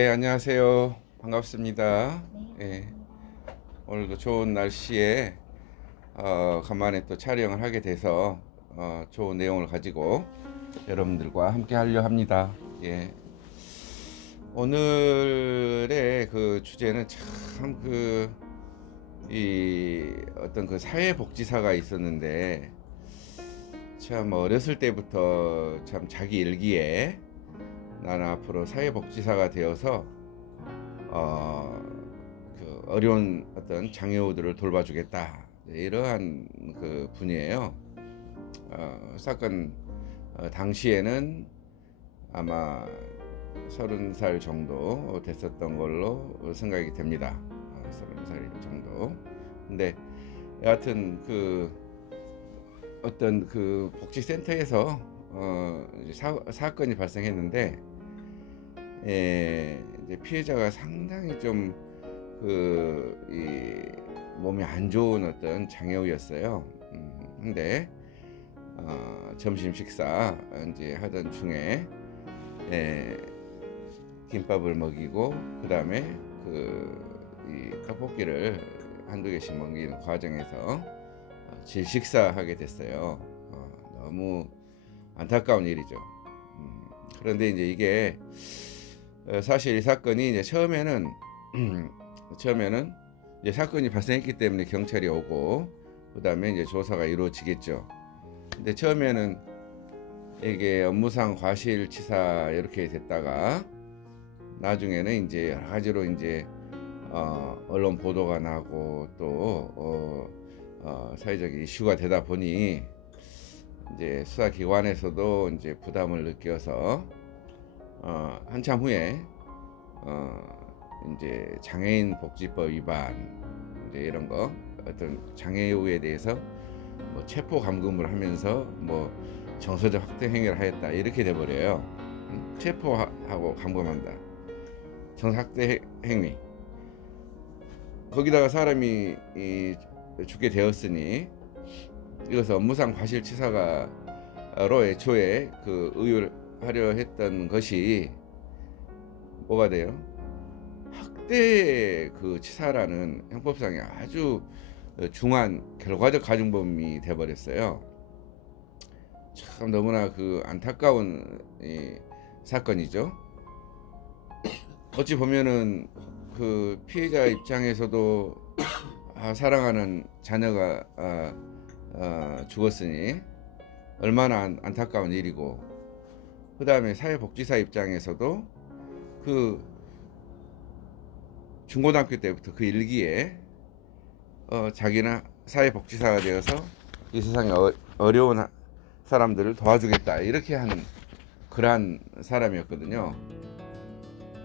네, 안녕하세요. 반갑습니다. 예, 오늘도 좋은 날씨에 어, 간만에 또 촬영을 하게 돼서 어, 좋은 내용을 가지고 여러분들과 함께 하려 합니다. 예. 오늘의 그 주제는 참 그 이 어떤 그 사회복지사가 있었는데 참 어렸을 때부터 참 자기 일기에 나는 앞으로 사회복지사가 되어서 어, 그 어려운 어떤 장애우들을 돌봐주겠다 이러한 그 분이에요. 어, 사건 어, 당시에는 아마 서른 살 정도 됐었던 걸로 생각이 됩니다. 어, 서른 살 정도. 근데 여하튼 그 어떤 그 복지센터에서 어, 사, 사건이 발생했는데 예, 이제 피해자가 상당히 좀그이 몸이 안 좋은 어떤 장애우였어요. 음, 근데 어, 점심 식사 이제 하던 중에 예, 김밥을 먹이고 그 다음에 그이 떡볶이를 한두 개씩 먹이는 과정에서 어, 질식사하게 됐어요. 어, 너무 안타까운 일이죠. 음, 그런데 이제 이게 어, 사실 이 사건이 이제 처음에는 처음에는 이제 사건이 발생했기 때문에 경찰이 오고 그다음에 이제 조사가 이루어지겠죠. 근데 처음에는 이게 업무상 과실치사 이렇게 됐다가 나중에는 이제 여러 가지로 이제 어, 언론 보도가 나고 또 어, 어, 사회적 이슈가 되다 보니 이제 수사기관에서도 이제 부담을 느껴서 어, 한참 후에 어, 이제 장애인 복지법 위반 이제 이런 거 어떤 장애우에 대해서 뭐 체포 감금을 하면서 뭐 정서적 학대 행위를 하였다 이렇게 돼 버려요. 음, 체포하고 감금한다. 정학대 행위. 거기다가 사람이 이, 죽게 되었으니 이것은 업무상 과실치사가로 애초에 그 의율 하려 했던 것이 뭐가 돼요? 학대 그 치사라는 형법상에 아주 중한 결과적 가중범이 돼버렸어요. 참 너무나 그 안타까운 이 사건이죠. 어찌 보면은 그 피해자 입장에서도 아, 사랑하는 자녀가 아, 아, 죽었으니 얼마나 안, 안타까운 일이고 그 다음에 사회복지사 입장에서도 그 중고등학교 때부터 그 일기에 어, 자기는 사회복지사가 되어서 이 세상에 어, 어려운 하- 사람들을 도와주겠다 이렇게 하는 그러한 사람이었거든요.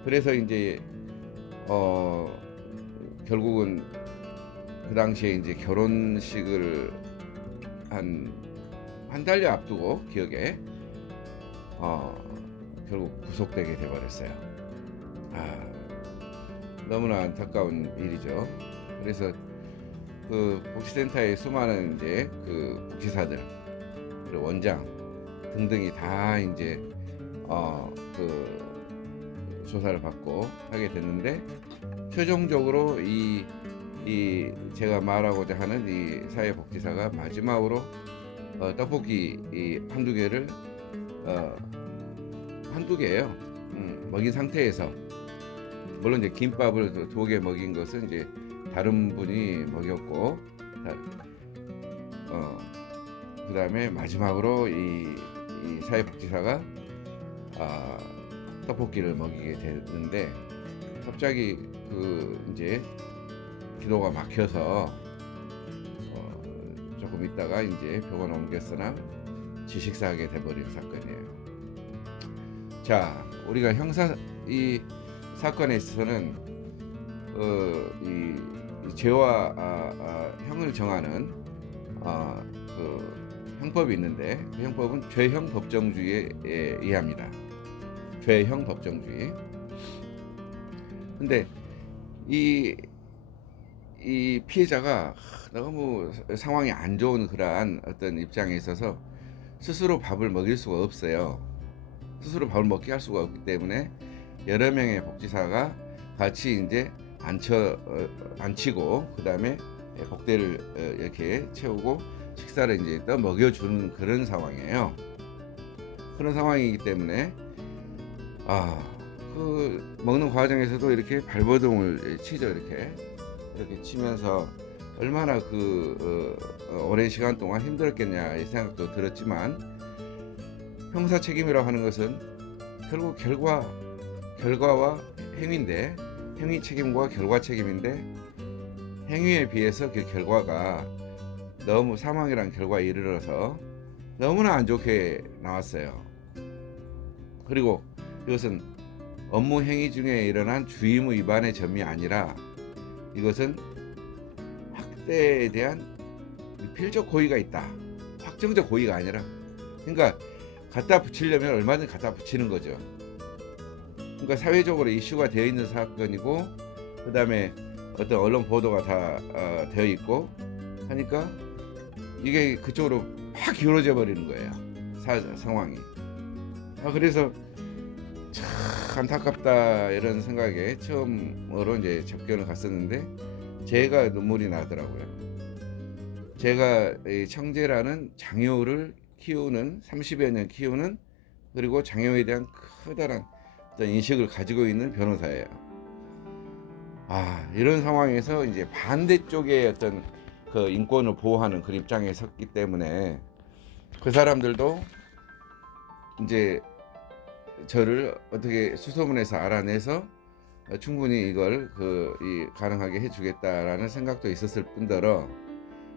그래서 이제 어 결국은 그 당시에 이제 결혼식을 한 한 달여 앞두고 기억에 어 결국 구속되게 돼버렸어요. 아 너무나 안타까운 일이죠. 그래서 그 복지센터의 수많은 이제 그 복지사들 그리고 원장 등등이 다 이제 어 그 조사를 받고 하게 됐는데 최종적으로 이, 이 제가 말하고자 하는 이 사회복지사가 마지막으로 어, 떡볶이 이 한두 개를 어, 한두 개예요. 음, 먹인 상태에서 물론 이제 김밥을 두 개 먹인 것은 이제 다른 분이 먹였고 어, 그 다음에 마지막으로 이, 이 사회복지사가 아, 떡볶이를 먹이게 됐는데 갑자기 그 이제 기도가 막혀서 어, 조금 있다가 이제 병원 옮겼으나 지식사하게 돼버린 사건이에요. 자, 우리가 형사 이 사건에 있어서는 어, 이, 이 죄와 아, 아, 형을 정하는 아, 그 형법이 있는데 그 형법은 죄형 법정주의에 의합니다. 죄형 법정주의. 근데 이, 이 피해자가 너무 상황이 안 좋은 그러한 어떤 입장에 있어서 스스로 밥을 먹일 수가 없어요. 스스로 밥을 먹게 할 수가 없기 때문에 여러 명의 복지사가 같이 이제 앉혀 어, 앉히고 그다음에 복대를 어, 이렇게 채우고 식사를 이제 또 먹여주는 그런 상황이에요. 그런 상황이기 때문에 아 그 먹는 과정에서도 이렇게 발버둥을 치죠 이렇게 이렇게 치면서 얼마나 그 어, 어, 오랜 시간 동안 힘들었겠냐 이 생각도 들었지만 형사 책임이라고 하는 것은 결국 결과 결과와 행위인데 행위 책임과 결과 책임인데 행위에 비해서 그 결과가 너무 사망이란 결과에 이르러서 너무나 안 좋게 나왔어요. 그리고 이것은 업무 행위 중에 일어난 주의무 위반의 점이 아니라 이것은 학대에 대한 필적 고의가 있다. 확정적 고의가 아니라 그러니까 갖다 붙이려면 얼마든지 갖다 붙이는 거죠. 그러니까 사회적으로 이슈가 되어 있는 사건이고 그 다음에 어떤 언론 보도가 다 어, 되어 있고 하니까 이게 그쪽으로 팍 기울어져 버리는 거예요. 사, 상황이. 아 그래서 참 안타깝다 이런 생각에 처음으로 이제 접견을 갔었는데 제가 눈물이 나더라고요. 제가 이 청재라는 장효를 키우는 30여 년 키우는 그리고 장효에 대한 커다란 어떤 인식을 가지고 있는 변호사예요. 아 이런 상황에서 이제 반대쪽의 어떤 그 인권을 보호하는 그 입장에 섰기 때문에 그 사람들도 이제 저를 어떻게 수소문해서 알아내서 충분히 이걸 그 이 가능하게 해주겠다라는 생각도 있었을 뿐더러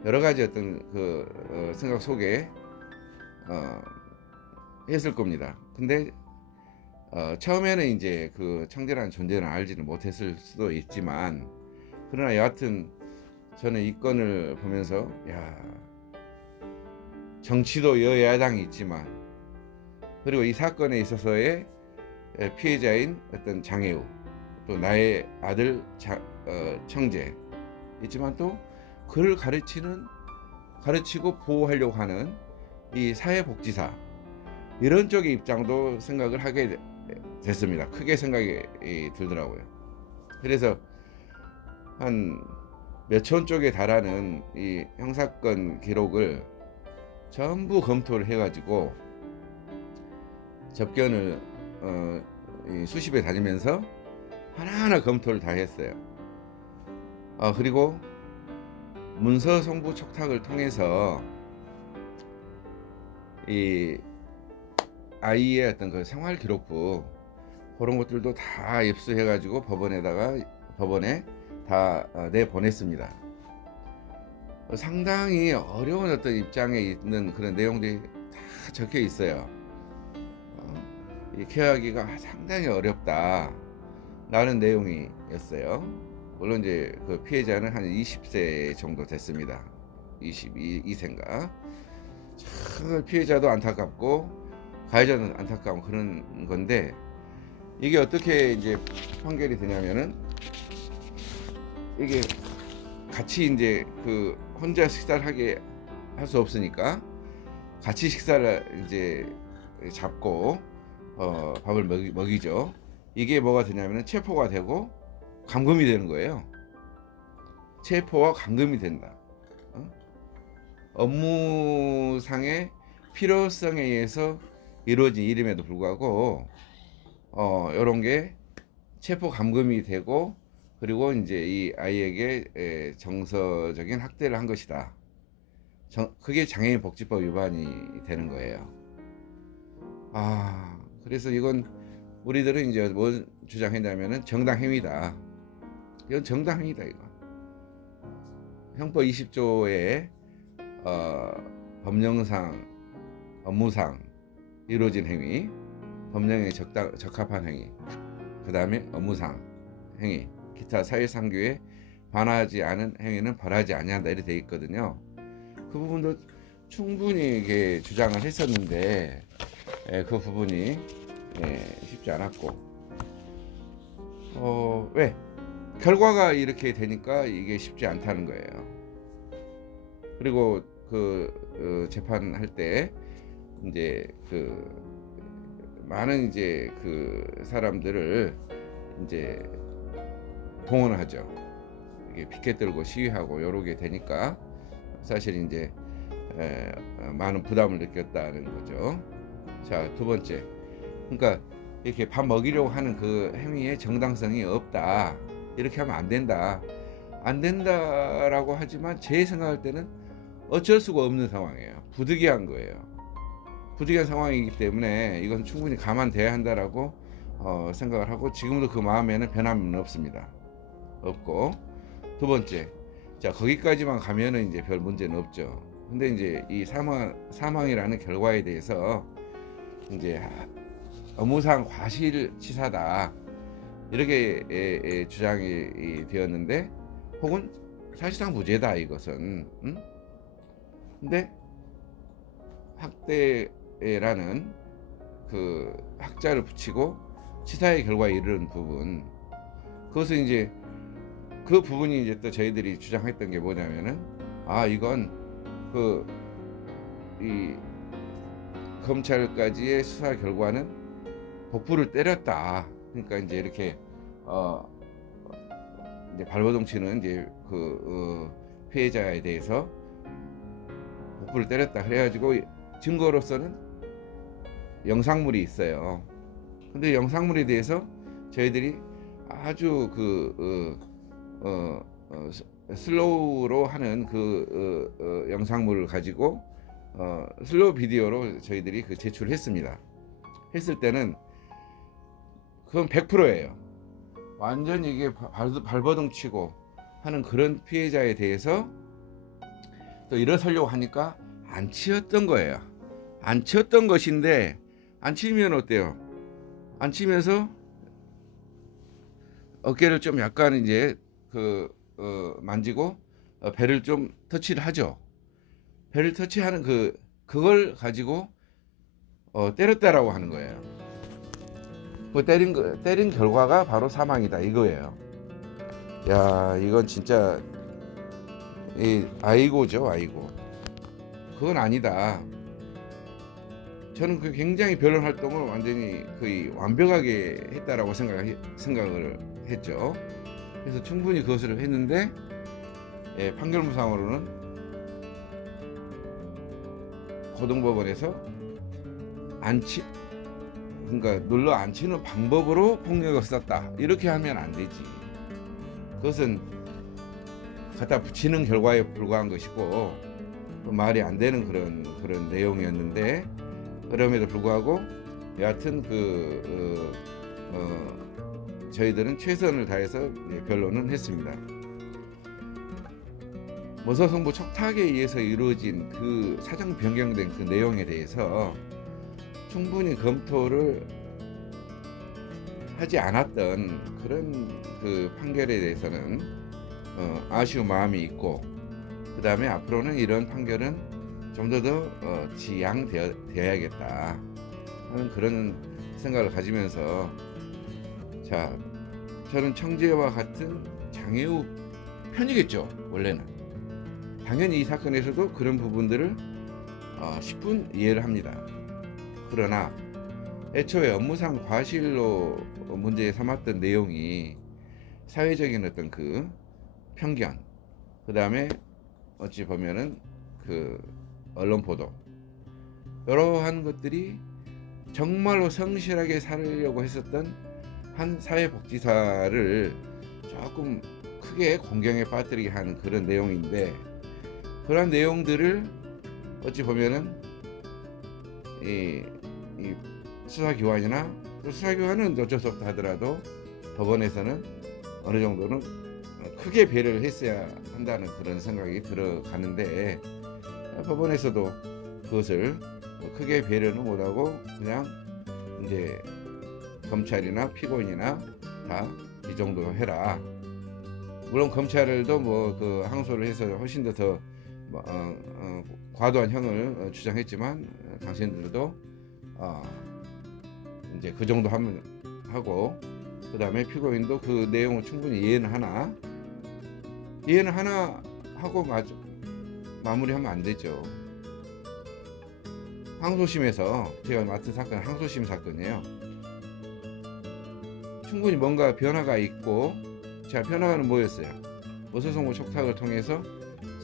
여러 가지 어떤 그 어, 생각 속에 어, 했을 겁니다. 근데 어, 처음에는 이제 그 청재라는 존재를 알지는 못했을 수도 있지만 그러나 여하튼 저는 이 건을 보면서 야 정치도 여야당이 있지만 그리고 이 사건에 있어서의 피해자인 어떤 장애우 또 나의 아들 자, 어, 청재 있지만 또 그를 가르치는 가르치고 보호하려고 하는 이 사회복지사 이런 쪽의 입장도 생각을 하게 되- 됐습니다. 크게 생각이 이, 들더라고요. 그래서 한 몇천 쪽에 달하는 이 형사건 기록을 전부 검토를 해가지고 접견을 어, 이 수십에 다니면서 하나하나 검토를 다 했어요. 아 그리고 문서 송부 촉탁을 통해서 이 아이의 어떤 그 생활 기록부 그런 것들도 다 입수해 가지고 법원에다가 법원에 다 어, 내보냈습니다. 어, 상당히 어려운 어떤 입장에 있는 그런 내용들이 다 적혀 있어요. 어, 이 케어하기가 상당히 어렵다 라는 내용이었어요. 물론 이제 그 피해자는 한 20세 정도 됐습니다. 22세인가. 참 피해자도 안타깝고 가해자는 안타까운 그런 건데 이게 어떻게 이제 판결이 되냐면은 이게 같이 이제 그 혼자 식사를 하게 할 수 없으니까 같이 식사를 이제 잡고 어 밥을 먹이, 먹이죠. 이게 뭐가 되냐면은 체포가 되고 감금이 되는 거예요. 체포와 감금이 된다. 어? 업무상의 필요성에 의해서 이루어진 일임에도 불구하고 어 이런 게 체포 감금이 되고 그리고 이제 이 아이에게 에, 정서적인 학대를 한 것이다. 정, 그게 장애인 복지법 위반이 되는 거예요. 아 그래서 이건 우리들은 이제 뭘 주장했냐면은 정당 행위다. 이건 정당 행위다 이거. 형법 20조에 어, 법령상 업무상 이루어진 행위, 법령에 적당, 적합한 행위, 그 다음에 업무상 행위, 기타 사회상규에 반하지 않은 행위는 벌하지 아니한다 이렇게 돼 있거든요. 그 부분도 충분히 이게 주장을 했었는데 예, 그 부분이 예, 쉽지 않았고 어, 왜 결과가 이렇게 되니까 이게 쉽지 않다는 거예요. 그리고 그 어, 재판할 때 이제 그 많은 이제 그 사람들을 이제 동원하죠. 이게 피켓 들고 시위하고 요러게 되니까 사실 이제 에, 어, 많은 부담을 느꼈다는 거죠. 자, 두 번째. 그러니까 이렇게 밥 먹이려고 하는 그 행위에 정당성이 없다. 이렇게 하면 안 된다. 안 된다라고 하지만 제 생각할 때는 어쩔 수가 없는 상황이에요. 부득이한 거예요. 부득이한 상황이기 때문에 이건 충분히 감안돼야 한다라고 어, 생각을 하고 지금도 그 마음에는 변함은 없습니다. 없고 두 번째, 자 거기까지만 가면은 이제 별 문제는 없죠. 근데 이제 이 사망 사망이라는 결과에 대해서 이제 업무상 과실치사다 이렇게 에, 에, 주장이 이, 되었는데 혹은 사실상 무죄다 이것은 음? 근데 학대라는 그 학자를 붙이고 치사의 결과에 이르는 부분 그것은 이제 그 부분이 이제 또 저희들이 주장했던 게 뭐냐면은 아 이건 그 이 검찰까지의 수사 결과는 복부를 때렸다. 그러니까 이제 이렇게 어 이제 발버둥 치는 이제 그 어, 피해자에 대해서 복부를 때렸다 그래가지고 증거로서는 영상물이 있어요. 근데 영상물에 대해서 저희들이 아주 그 어, 어, 어, 스- 슬로우로 하는 그 어, 어, 영상물을 가지고 어, 슬로우 비디오로 저희들이 그 제출했습니다. 했을 때는 그건 100%예요. 완전 이게 발버둥 치고 하는 그런 피해자에 대해서 또 일어서려고 하니까 안 치였던 거예요. 안 치였던 것인데 안 치면 어때요? 안 치면서 어깨를 좀 약간 이제 그 어, 만지고 어, 배를 좀 터치를 하죠. 배를 터치하는 그 그걸 가지고 어, 때렸다라고 하는 거예요. 그 때린 거, 때린 결과가 바로 사망이다 이거예요. 야 이건 진짜 이 아이고죠 아이고. 그건 아니다. 저는 그 굉장히 변론 활동을 완전히 거의 완벽하게 했다라고 생각 생각을 했죠. 그래서 충분히 그것을 했는데 예, 판결무상으로는 고등법원에서 안치 그러니까 눌러 앉히는 방법으로 폭력을 썼다 이렇게 하면 안 되지. 그것은 갖다 붙이는 결과에 불과한 것이고 또 말이 안 되는 그런 그런 내용이었는데 그럼에도 불구하고 여하튼 그 어, 어, 저희들은 최선을 다해서 예, 변론은 했습니다. 모서성부 척탁에 의해서 이루어진 그 사정 변경된 그 내용에 대해서 충분히 검토를 하지 않았던 그런 그 판결에 대해서는 어, 아쉬운 마음이 있고 그 다음에 앞으로는 이런 판결은 좀 더더 어, 지양되어야겠다 하는 그런 생각을 가지면서 자 저는 청재와 같은 장애우 편이겠죠 원래는 당연히 이 사건에서도 그런 부분들을 어, 10분 이해를 합니다. 그러나 애초에 업무상 과실로 문제 삼았던 내용이 사회적인 어떤 그 편견, 그 다음에 어찌 보면은 그 언론 보도, 여러한 것들이 정말로 성실하게 살려고 했었던 한 사회복지사를 조금 크게 공경에 빠뜨리게 하는 그런 내용인데 그러한 내용들을 어찌 보면은 이, 이 수사기관이나 또 수사기관은 어쩔 수 없다 하더라도 법원에서는 어느 정도는 크게 배려를 했어야 한다는 그런 생각이 들어가는데 법원에서도 그것을 크게 배려는 못하고 그냥 이제 검찰이나 피고인이나 다 이 정도 해라. 물론 검찰도 뭐 그 항소를 해서 훨씬 더더 뭐, 어, 어, 과도한 형을 어, 주장했지만 어, 당신들도 어, 이제 그 정도 하면 하고 그 다음에 피고인도 그 내용을 충분히 이해는 하나 이해는 하나 하고 마, 마무리하면 안 되죠. 항소심에서 제가 맡은 사건은 항소심 사건이에요. 충분히 뭔가 변화가 있고 자 변화는 뭐였어요? 어소성고 촉탁을 통해서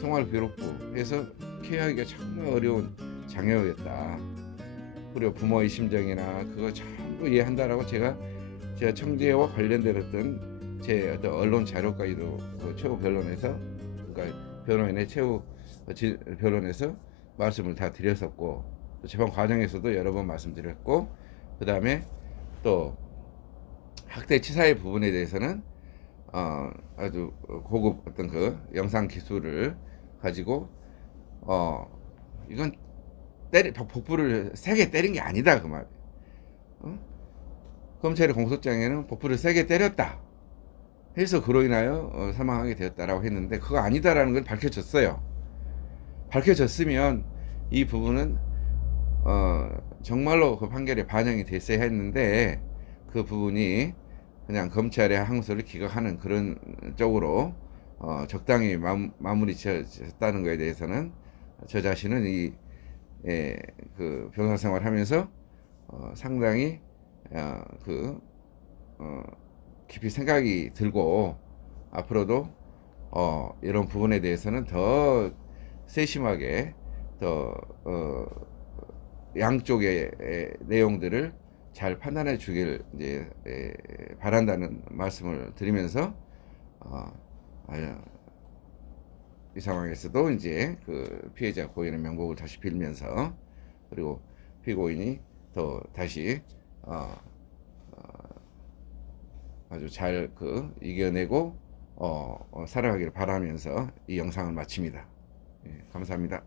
생활 비록부 해서 케어하기가 정말 어려운 장애였다. 그리고 부모의 심정이나 그거 전부 이해한다라고 제가 제가 청재와 관련되었던 제 어떤 언론 자료까지도 그 최후 변론에서 그러니까 변호인의 최후 지- 변론에서 말씀을 다 드렸었고 또 재판 과정에서도 여러 번 말씀드렸고 그 다음에 또 학대 치사의 부분에 대해서는 어, 아주 고급 어떤 그 영상 기술을 가지고 어 이건 때리 복부를 세게 때린 게 아니다 그 말. 어? 검찰의 공소장에는 복부를 세게 때렸다. 해서 그로 인하여 어, 사망하게 되었다라고 했는데 그거 아니다라는 걸 밝혀졌어요. 밝혀졌으면 이 부분은 어, 정말로 그 판결에 반영이 됐어야 했는데 그 부분이 그냥 검찰의 항소를 기각하는 그런 쪽으로 어, 적당히 마, 마무리 지었다는 거에 대해서는 저 자신은 이 예, 그 변호사 생활하면서 어, 상당히 어, 그 어, 깊이 생각이 들고 앞으로도 어, 이런 부분에 대해서는 더 세심하게 더 어, 양쪽의 에, 내용들을 잘 판단해 주길 이제 에, 바란다는 말씀을 드리면서 어, 아, 이 상황에서도 이제 그 피해자 고인의 명복을 다시 빌면서 그리고 피고인이 또 다시 어, 어, 아주 잘 그 이겨내고 어, 어, 살아가기를 바라면서 이 영상을 마칩니다. 예, 감사합니다.